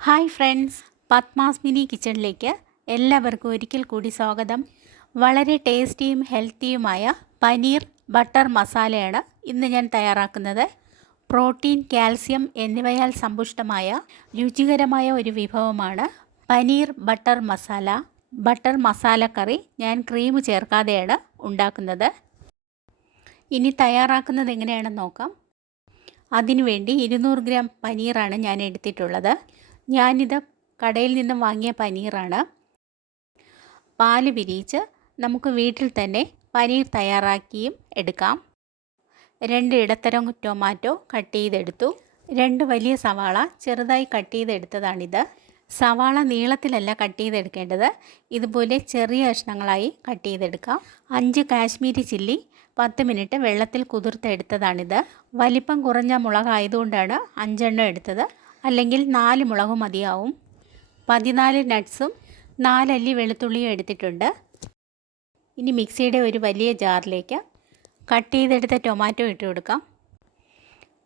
Hi friends, Padmas mini കിച്ചണിലേക്ക് എല്ലാവർക്കും ഒരിക്കൽ കൂടി സ്വാഗതം. വളരെ ടേസ്റ്റിയും ഹെൽത്തിയുമായ പനീർ ബട്ടർ മസാലയാണ് ഇന്ന് ഞാൻ തയ്യാറാക്കുന്നത്. പ്രോട്ടീൻ, കാൽസ്യം എന്നിവയാൽ സമ്പുഷ്ടമായ രുചികരമായ ഒരു വിഭവമാണ് പനീർ ബട്ടർ മസാല. ബട്ടർ മസാല കറി ഞാൻ ക്രീം ചേർക്കാതെയാണ് ഉണ്ടാക്കുന്നത്. ഇനി തയ്യാറാക്കുന്നത് എങ്ങനെയാണെന്ന് നോക്കാം. അതിനുവേണ്ടി 200 ഗ്രാം പനീറാണ് ഞാൻ എടുത്തിട്ടുള്ളത്. ഞാനിത് കടയിൽ നിന്നും വാങ്ങിയ പനീറാണ്. പാല് വിരിയിച്ച് നമുക്ക് വീട്ടിൽ തന്നെ പനീർ തയ്യാറാക്കിയും എടുക്കാം. 2 ഇടത്തരം ടൊമാറ്റോ കട്ട് ചെയ്തെടുത്തു. 2 വലിയ സവാള ചെറുതായി കട്ട് ചെയ്തെടുത്തതാണിത്. സവാള നീളത്തിലല്ല കട്ട് ചെയ്തെടുക്കേണ്ടത്, ഇതുപോലെ ചെറിയ കഷ്ണങ്ങളായി കട്ട് ചെയ്തെടുക്കാം. 5 കാശ്മീരി ചില്ലി 10 മിനിറ്റ് വെള്ളത്തിൽ കുതിർത്തെടുത്തതാണിത്. വലിപ്പം കുറഞ്ഞ മുളകായതുകൊണ്ടാണ് 5 എണ്ണം എടുത്തത്, അല്ലെങ്കിൽ 4 മുളക് മതിയാവും. 14 നട്ട്സും 4 അല്ലി വെളുത്തുള്ളിയും എടുത്തിട്ടുണ്ട്. ഇനി മിക്സിയുടെ ഒരു വലിയ ജാറിലേക്ക് കട്ട് ചെയ്തെടുത്ത ടൊമാറ്റോ ഇട്ട് കൊടുക്കാം.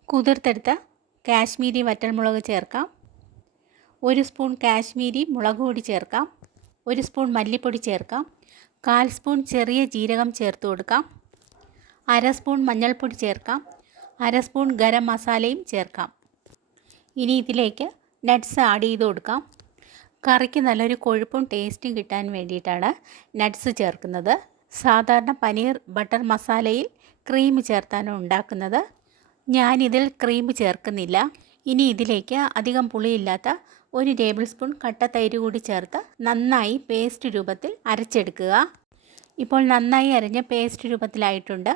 കുതിർത്തെടുത്ത കാശ്മീരി വറ്റൽമുളക് ചേർക്കാം. 1 സ്പൂൺ കാശ്മീരി മുളക് പൊടി ചേർക്കാം. 1 സ്പൂൺ മല്ലിപ്പൊടി ചേർക്കാം. 1/4 സ്പൂൺ ചെറിയ ജീരകം ചേർത്ത് കൊടുക്കാം. 1/2 സ്പൂൺ മഞ്ഞൾപ്പൊടി ചേർക്കാം. 1/2 സ്പൂൺ ഗരം മസാലയും ചേർക്കാം. ഇനി ഇതിലേക്ക് നട്ട്സ് ആഡ് ചെയ്ത് കൊടുക്കാം. കറിക്ക് നല്ലൊരു കൊഴുപ്പും ടേസ്റ്റും കിട്ടാൻ വേണ്ടിയിട്ടാണ് നട്ട്സ് ചേർക്കുന്നത്. സാധാരണ പനീർ ബട്ടർ മസാലയിൽ ക്രീം ചേർത്താണ് ഉണ്ടാക്കുന്നത്. ഞാനിതിൽ ക്രീം ചേർക്കുന്നില്ല. ഇനി ഇതിലേക്ക് അധികം പുളിയില്ലാത്ത 1 ടേബിൾ സ്പൂൺ കട്ട തൈര് കൂടി ചേർത്ത് നന്നായി പേസ്റ്റ് രൂപത്തിൽ അരച്ചെടുക്കുക. ഇപ്പോൾ നന്നായി അരഞ്ഞ പേസ്റ്റ് രൂപത്തിലായിട്ടുണ്ട്.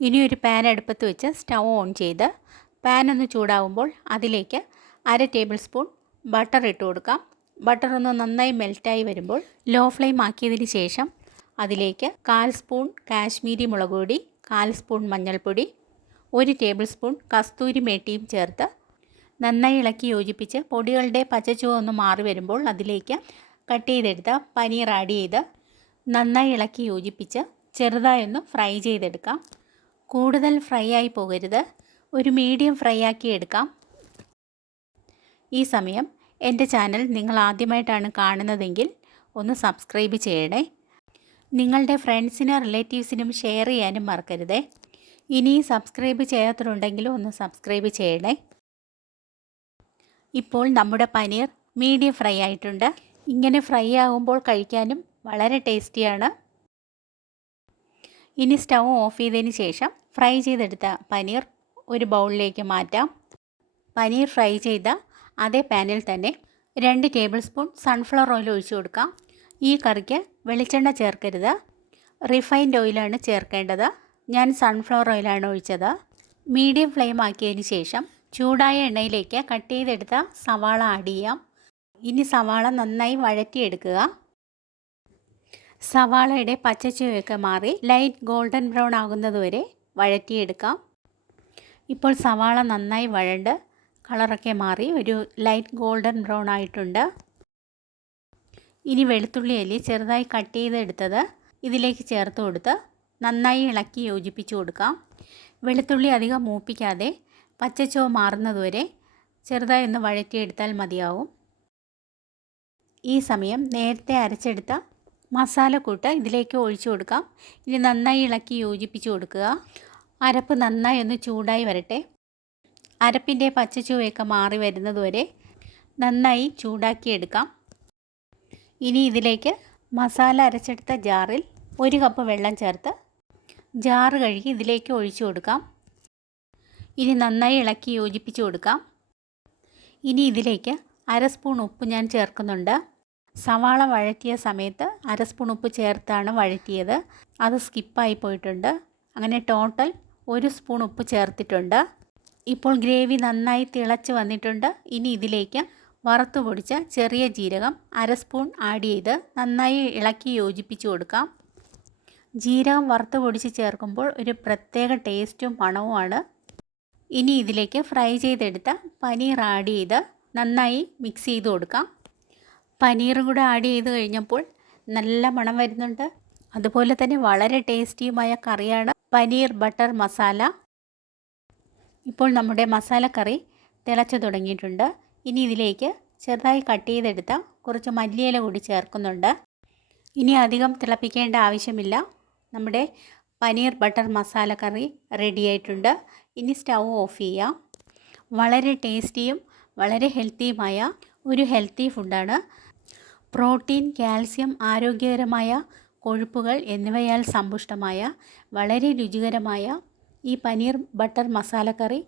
ഇനി ഒരു പാൻ അടുപ്പത്ത് വെച്ച് സ്റ്റൗ ഓൺ ചെയ്ത് പാൻ ഒന്ന് ചൂടാവുമ്പോൾ അതിലേക്ക് 1/2 ടേബിൾ സ്പൂൺ ബട്ടർ ഇട്ട് കൊടുക്കാം. ബട്ടർ ഒന്ന് നന്നായി മെൽറ്റായി വരുമ്പോൾ ലോ ഫ്ലെയിം ആക്കിയതിന് ശേഷം അതിലേക്ക് 1/4 സ്പൂൺ കാശ്മീരി മുളക് പൊടി, 1/4 സ്പൂൺ മഞ്ഞൾപ്പൊടി, 1 ടേബിൾ സ്പൂൺ കസ്തൂരി മേട്ടിയും ചേർത്ത് നന്നായി ഇളക്കി യോജിപ്പിച്ച് പൊടികളുടെ പച്ചച്ചുവ ഒന്ന് മാറി വരുമ്പോൾ അതിലേക്ക് കട്ട് ചെയ്തെടുത്ത പനീർ ആഡ് ചെയ്ത് നന്നായി ഇളക്കി യോജിപ്പിച്ച് ചെറുതായി ഒന്ന് ഫ്രൈ ചെയ്തെടുക്കാം. കൂടുതൽ ഫ്രൈ ആയി പോകരുത്, ഒരു മീഡിയം ഫ്രൈ ആക്കി എടുക്കാം. ഈ സമയം എൻ്റെ ചാനൽ നിങ്ങൾ ആദ്യമായിട്ടാണ് കാണുന്നതെങ്കിൽ ഒന്ന് സബ്സ്ക്രൈബ് ചെയ്യണേ. നിങ്ങളുടെ ഫ്രണ്ട്സിനും റിലേറ്റീവ്സിനും ഷെയർ ചെയ്യാനും മറക്കരുതേ. ഇനി സബ്സ്ക്രൈബ് ചെയ്യാത്തതുണ്ടെങ്കിലും ഒന്ന് സബ്സ്ക്രൈബ് ചെയ്യണേ. ഇപ്പോൾ നമ്മുടെ പനീർ മീഡിയം ഫ്രൈ ആയിട്ടുണ്ട്. ഇങ്ങനെ ഫ്രൈ ആകുമ്പോൾ കഴിക്കാനും വളരെ ടേസ്റ്റിയാണ്. ഇനി സ്റ്റൗ ഓഫ് ചെയ്തതിന് ശേഷം ഫ്രൈ ചെയ്തെടുത്ത പനീർ ഒരു ബൗളിലേക്ക് മാറ്റാം. പനീർ ഫ്രൈ ചെയ്ത അതേ പാനിൽ തന്നെ 2 ടേബിൾ സ്പൂൺ സൺഫ്ലവർ ഓയിൽ ഒഴിച്ചു കൊടുക്കാം. ഈ കറിക്ക് വെളിച്ചെണ്ണ ചേർക്കരുത്, റിഫൈൻഡ് ഓയിലാണ് ചേർക്കേണ്ടത്. ഞാൻ സൺഫ്ലവർ ഓയിലാണ് ഒഴിച്ചത്. മീഡിയം ഫ്ലെയിം ആക്കിയതിന് ശേഷം ചൂടായ എണ്ണയിലേക്ക് കട്ട് ചെയ്തെടുത്ത സവാള ആഡ് ചെയ്യാം. ഇനി സവാള നന്നായി വഴറ്റിയെടുക്കുക. സവാളയുടെ പച്ചച്ചുവയൊക്കെ മാറി ലൈറ്റ് ഗോൾഡൻ ബ്രൗൺ ആകുന്നതുവരെ വഴറ്റിയെടുക്കാം. ഇപ്പോൾ സവാള നന്നായി വഴണ്ട് കളറൊക്കെ മാറി ഒരു ലൈറ്റ് ഗോൾഡൻ ബ്രൗൺ ആയിട്ടുണ്ട്. ഇനി വെളുത്തുള്ളി അല്ലി ചെറുതായി കട്ട് ചെയ്തെടുത്തത് ഇതിലേക്ക് ചേർത്ത് കൊടുത്ത് നന്നായി ഇളക്കി യോജിപ്പിച്ച് കൊടുക്കാം. വെളുത്തുള്ളി അധികം മൂപ്പിക്കാതെ പച്ചച്ചുവ മാറുന്നതുവരെ ചെറുതായി ഒന്ന് വഴറ്റിയെടുത്താൽ മതിയാവും. ഈ സമയം നേരത്തെ അരച്ചെടുത്ത മസാലക്കൂട്ട് ഇതിലേക്ക് ഒഴിച്ചു കൊടുക്കാം. ഇനി നന്നായി ഇളക്കി യോജിപ്പിച്ച് കൊടുക്കുക. അരപ്പ് നന്നായി ഒന്ന് ചൂടായി വരട്ടെ. അരപ്പിൻ്റെ പച്ചച്ചുവയൊക്കെ മാറി വരുന്നതുവരെ നന്നായി ചൂടാക്കിയെടുക്കാം. ഇനി ഇതിലേക്ക് മസാല അരച്ചെടുത്ത ജാറിൽ 1 കപ്പ് വെള്ളം ചേർത്ത് ജാറ് കഴുകി ഇതിലേക്ക് ഒഴിച്ചു കൊടുക്കാം. ഇനി നന്നായി ഇളക്കി യോജിപ്പിച്ച് കൊടുക്കാം. ഇനി ഇതിലേക്ക് 1/2 സ്പൂൺ ഉപ്പ് ഞാൻ ചേർക്കുന്നുണ്ട്. സവാള വഴറ്റിയ സമയത്ത് 1/2 സ്പൂൺ ഉപ്പ് ചേർത്താണ് വഴറ്റിയത്, അത് സ്കിപ്പായി പോയിട്ടുണ്ട്. അങ്ങനെ ടോട്ടൽ 1 സ്പൂൺ ഉപ്പ് ചേർത്തിട്ടുണ്ട്. ഇപ്പോൾ ഗ്രേവി നന്നായി തിളച്ച് വന്നിട്ടുണ്ട്. ഇനി ഇതിലേക്ക് വറുത്ത് പൊടിച്ച ചെറിയ ജീരകം 1/2 സ്പൂൺ ആഡ് ചെയ്ത് നന്നായി ഇളക്കി യോജിപ്പിച്ച് കൊടുക്കാം. ജീരകം വറുത്ത് പൊടിച്ച് ചേർക്കുമ്പോൾ ഒരു പ്രത്യേക ടേസ്റ്റും മണവുമാണ്. ഇനി ഇതിലേക്ക് ഫ്രൈ ചെയ്തെടുത്ത പനീർ ആഡ് ചെയ്ത് നന്നായി മിക്സ് ചെയ്ത് കൊടുക്കാം. പനീറും കൂടെ ആഡ് ചെയ്ത് കഴിഞ്ഞപ്പോൾ നല്ല മണം വരുന്നുണ്ട്. അതുപോലെ തന്നെ വളരെ ടേസ്റ്റിയുമായ കറിയാണ് പനീർ ബട്ടർ മസാല. ഇപ്പോൾ നമ്മുടെ മസാലക്കറി തിളച്ച് തുടങ്ങിയിട്ടുണ്ട്. ഇനി ഇതിലേക്ക് ചെറുതായി കട്ട് ചെയ്തെടുത്ത കുറച്ച് മല്ലിയില കൂടി ചേർക്കുന്നുണ്ട്. ഇനി അധികം തിളപ്പിക്കേണ്ട ആവശ്യമില്ല. നമ്മുടെ പനീർ ബട്ടർ മസാല കറി റെഡി ആയിട്ടുണ്ട്. ഇനി സ്റ്റൗ ഓഫ് ചെയ്യാം. വളരെ ടേസ്റ്റിയും വളരെ ഹെൽത്തിയുമായ ഒരു ഹെൽത്തി ഫുഡാണ്. പ്രോട്ടീൻ, കാൽസ്യം, ആരോഗ്യകരമായ കൊഴുപ്പുകൾ എന്നിവയാൽ സമ്പുഷ്ടമായ വളരെ രുചികരമായ ഈ പനീർ ബട്ടർ മസാല കറി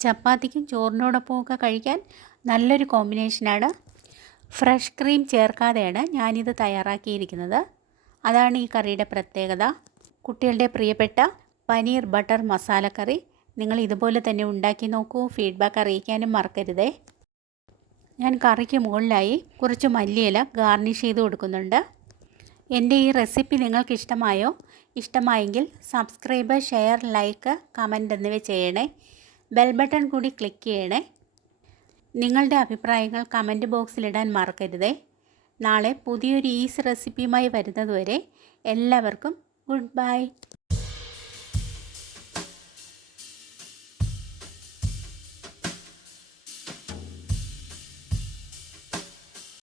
ചപ്പാത്തിക്കും ചോറിനോടൊപ്പമൊക്കെ കഴിക്കാൻ നല്ലൊരു കോമ്പിനേഷനാണ്. ഫ്രഷ് ക്രീം ചേർക്കാതെയാണ് ഞാനിത് തയ്യാറാക്കിയിരിക്കുന്നത്. അതാണ് ഈ കറിയുടെ പ്രത്യേകത. കുട്ടികളുടെ പ്രിയപ്പെട്ട പനീർ ബട്ടർ മസാല കറി നിങ്ങൾ ഇതുപോലെ തന്നെ ഉണ്ടാക്കി നോക്കൂ. ഫീഡ്ബാക്ക് അറിയിക്കാനും മറക്കരുതേ. ഞാൻ കറിക്ക് മുകളിലായി കുറച്ച് മല്ലിയില ഗാർണിഷ് ചെയ്ത് കൊടുക്കുന്നുണ്ട്. എൻ്റെ ഈ റെസിപ്പി നിങ്ങൾക്ക് ഇഷ്ടമായോ? ഇഷ്ടമായെങ്കിൽ സബ്സ്ക്രൈബ്, ഷെയർ, ലൈക്ക്, കമൻറ്റ് എന്നിവ ചെയ്യണേ. ബെൽ ബട്ടൺ കൂടി ക്ലിക്ക് ചെയ്യണേ. നിങ്ങളുടെ അഭിപ്രായങ്ങൾ കമൻറ്റ് ബോക്സിലിടാൻ മറക്കരുതേ. നാളെ പുതിയൊരു ഈസി റെസിപ്പിയുമായി വരുന്നതുവരെ എല്ലാവർക്കും ഗുഡ് ബൈ.